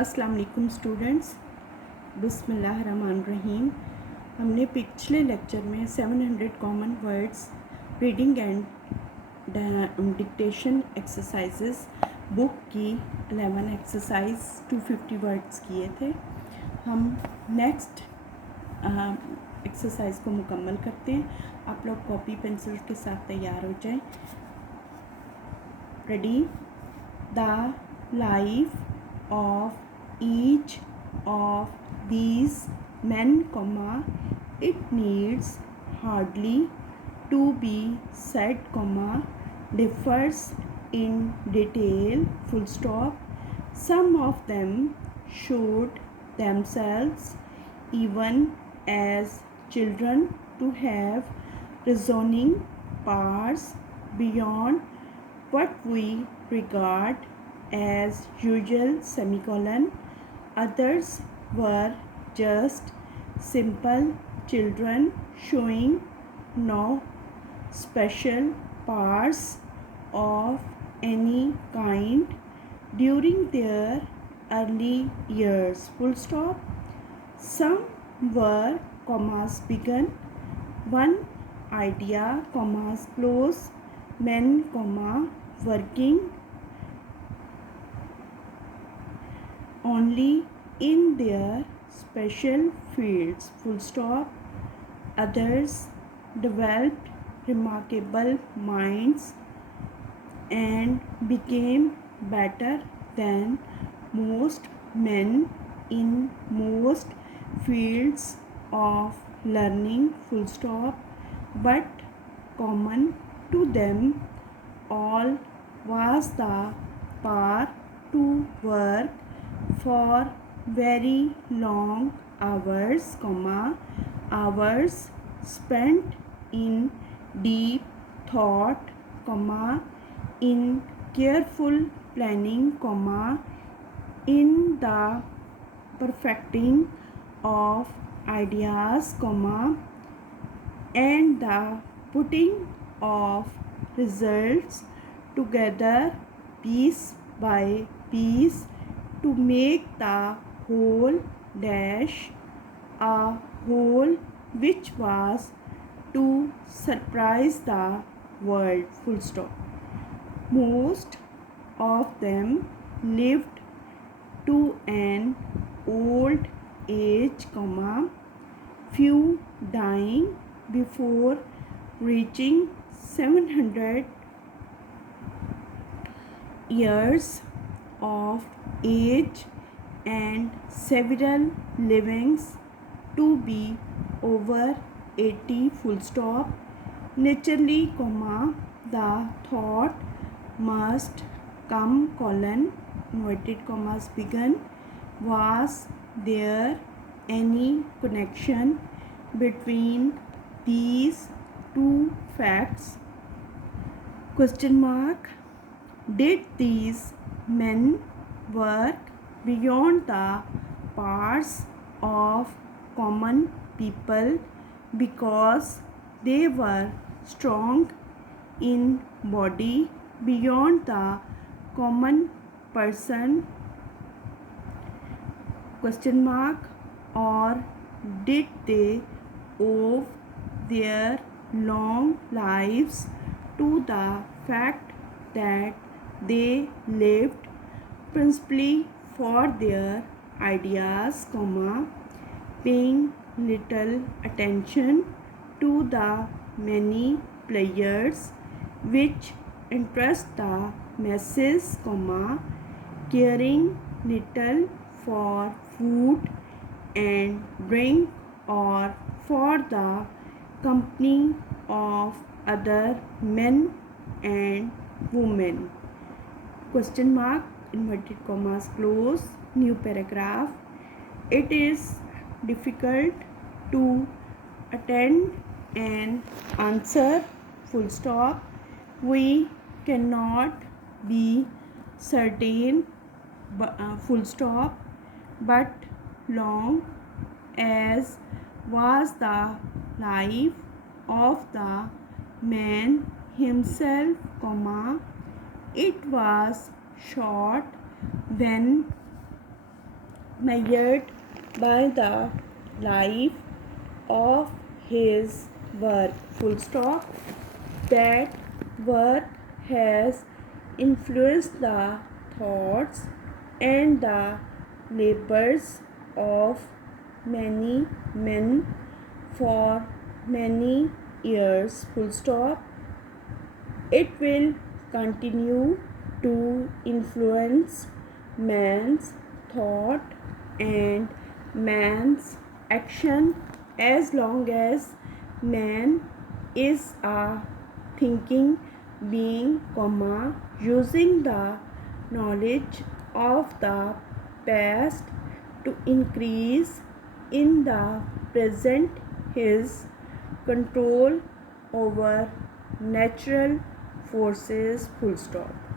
अस्सलाम वालेकुम स्टूडेंट्स, बिस्मिल्लाहिर्रहमानिर्रहीम। हमने पिछले लेक्चर में 700 common words reading and dictation exercises book की 11 एक्सरसाइज 250 वर्ड्स किए थे। हम नेक्स्ट एक्सरसाइज को मुकम्मल करते हैं। आप लोग कॉपी पेंसिल के साथ तैयार हो जाएं। Ready. The life of each of these men, it needs hardly to be said, differs in detail, full stop. Some of them showed themselves even as children to have reasoning powers beyond what we regard as usual, others were just simple children showing no special powers of any kind during their early years, full stop. Some were commas begun, one idea, commas close, men, working only in their special fields, full stop. Others developed remarkable minds and became better than most men in most fields of learning, full stop. But common to them all was the power to work for very long hours, hours spent in deep thought, in careful planning, in the perfecting of ideas, and the putting of results together piece by piece to make the whole dash a whole which was to surprise the world, full stop. Most of them lived to an old age, few dying before reaching 700 years of age and several livings to be over 80, full stop. Naturally, the thought must come, inverted commas begun. Was there any connection between these two facts? Question mark. Did these men work beyond the powers of common people because they were strong in body beyond the common person? Question mark. Or did they owe their long lives to the fact that they lived principally for their ideas, paying little attention to the many players which interest the masses, caring little for food and drink or for the company of other men and women? Question mark, inverted commas close, new paragraph. It is difficult to attend an answer, full stop. We cannot be certain, full stop, but long as was the life of the man himself, it was short when measured by the life of his work, full stop. That work has influenced the thoughts and the labors of many men for many years, full stop. It will continue to influence man's thought and man's action as long as man is a thinking being, comma, using the knowledge of the past to increase in the present his control over natural forces, full stop.